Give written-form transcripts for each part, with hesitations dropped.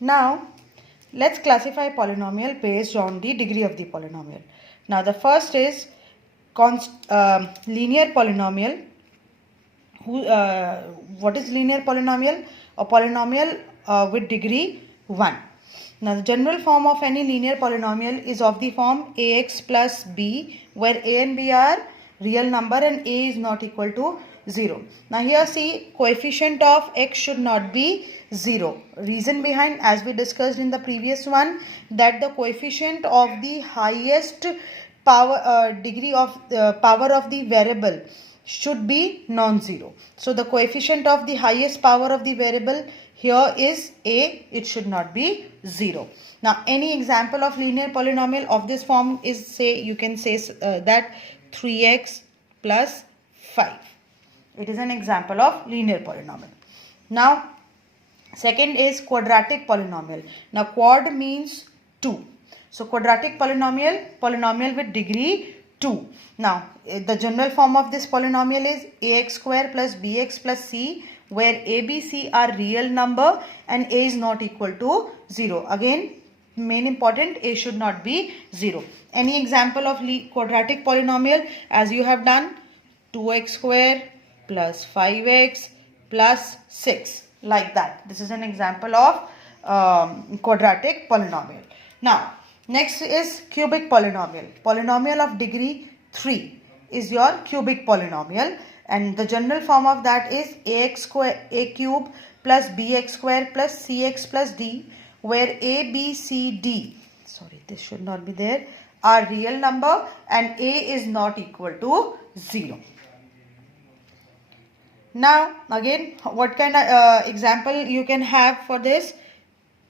Now, let's classify polynomial based on the degree of the polynomial. Now, the first is linear polynomial. What is linear polynomial? A polynomial with degree 1. Now, the general form of any linear polynomial is of the form ax plus b, where a and b are real number and a is not equal to 0. Now, here see, coefficient of x should not be 0. Reason behind, as we discussed in the previous one, that the coefficient of the highest degree of power of the variable should be non-zero. So the coefficient of the highest power of the variable here is a, it should not be 0. Now, any example of linear polynomial of this form is, say, you can say that 3x plus 5. It is an example of linear polynomial. Now, second is quadratic polynomial. Now, quad means 2. So, quadratic polynomial with degree 2. Now, the general form of this polynomial is ax square plus bx plus c, where a, b, c are real number and a is not equal to 0. Again, main important, a should not be 0. Any example of quadratic polynomial as you have done? 2x square plus 5x plus 6, like that. This is an example of quadratic polynomial. Now, next is cubic polynomial. Polynomial of degree 3 is your cubic polynomial, and the general form of that is ax square, a cube plus bx square plus cx plus d, where a, b, c, d, sorry, this should not be there, are real number and a is not equal to 0. Now, again, what kind of example you can have for this?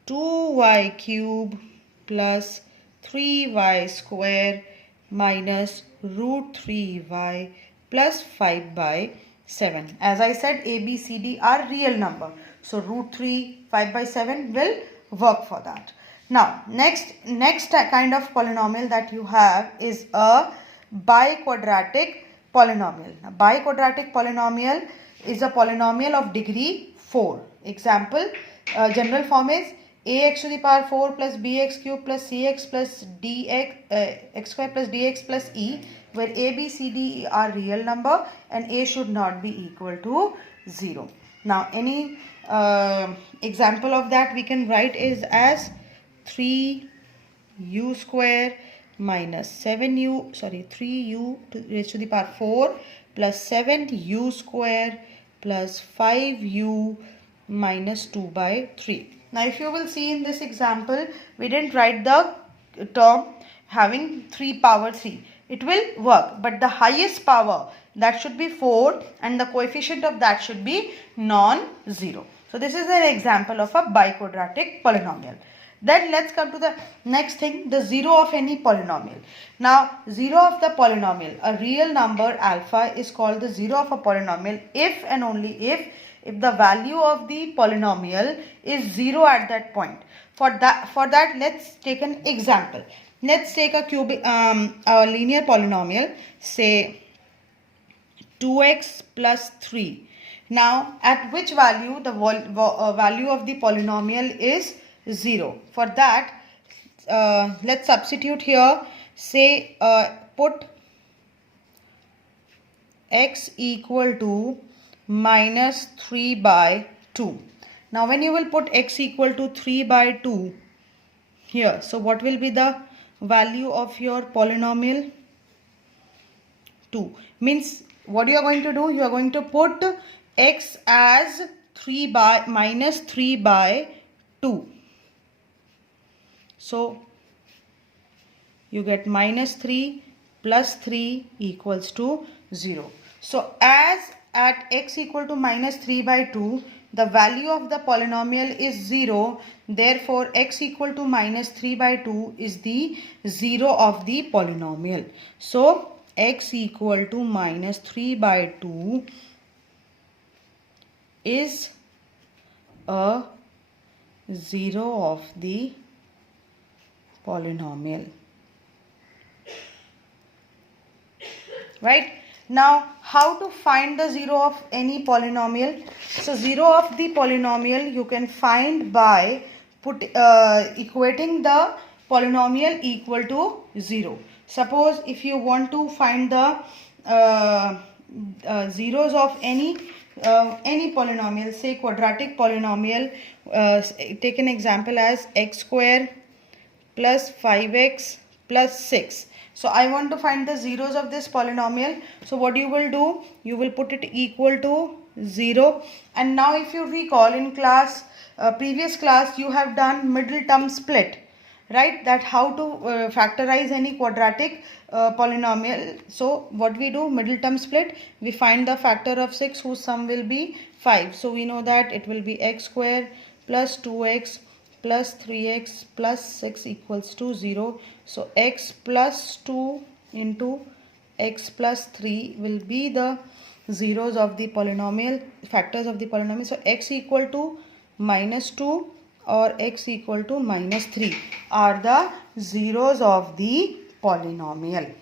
2y cube plus 3y square minus root 3y plus 5 by 7. As I said, a, b, c, d are real number. So, root 3, 5 by 7 will work for that. Now, next kind of polynomial that you have is a biquadratic polynomial. Now, biquadratic polynomial is a polynomial of degree 4. Example, general form is ax to the power 4 plus bx cube plus cx plus dx, x square plus dx plus e, where a, b, c, d are real number and a should not be equal to 0. Now, any example of that we can write is as 3u square minus 3u raised to the power 4 plus 7u square plus 5u minus 2 by 3. Now, if you will see in this example, we didn't write the term having 3 power 3. It will work, but the highest power, that should be 4 and the coefficient of that should be non-zero. So, this is an example of a biquadratic polynomial. Then let's come to the next thing, the 0 of any polynomial. Now, 0 of the polynomial, a real number alpha is called the 0 of a polynomial if and only if the value of the polynomial is 0 at that point. For that, let's take an example. Let's take a linear polynomial, say 2x plus 3. Now, at which value the value of the polynomial is 0. For that, let's substitute here, say put x equal to minus 3 by 2. Now, when you will put x equal to 3 by 2 here, so what will be the value of your polynomial? 2. Means what you are going to do? You are going to put x as minus 3 by 2. So, you get minus 3 plus 3 equals to 0. So, as at x equal to minus 3 by 2, the value of the polynomial is 0. Therefore, x equal to minus 3 by 2 is the 0 of the polynomial. So, x equal to minus 3 by 2 is a 0 of the polynomial. Right? Now, how to find the 0 of any polynomial? So, 0 of the polynomial you can find by equating the polynomial equal to 0. Suppose if you want to find the zeros of any polynomial, say quadratic polynomial, take an example as x square plus 5x plus 6. So I want to find the zeros of this polynomial. So what you will do, you will put it equal to 0. And now if you recall in class, previous class, you have done middle term split, right? That how to factorize any quadratic polynomial. So what we do, middle term split, we find the factor of 6 whose sum will be 5. So we know that it will be x square plus 2x plus 3x plus 6 equals to 0. So x plus 2 into x plus 3 will be the zeros of the polynomial, factors of the polynomial. So x equal to minus 2 or x equal to minus 3 are the zeros of the polynomial.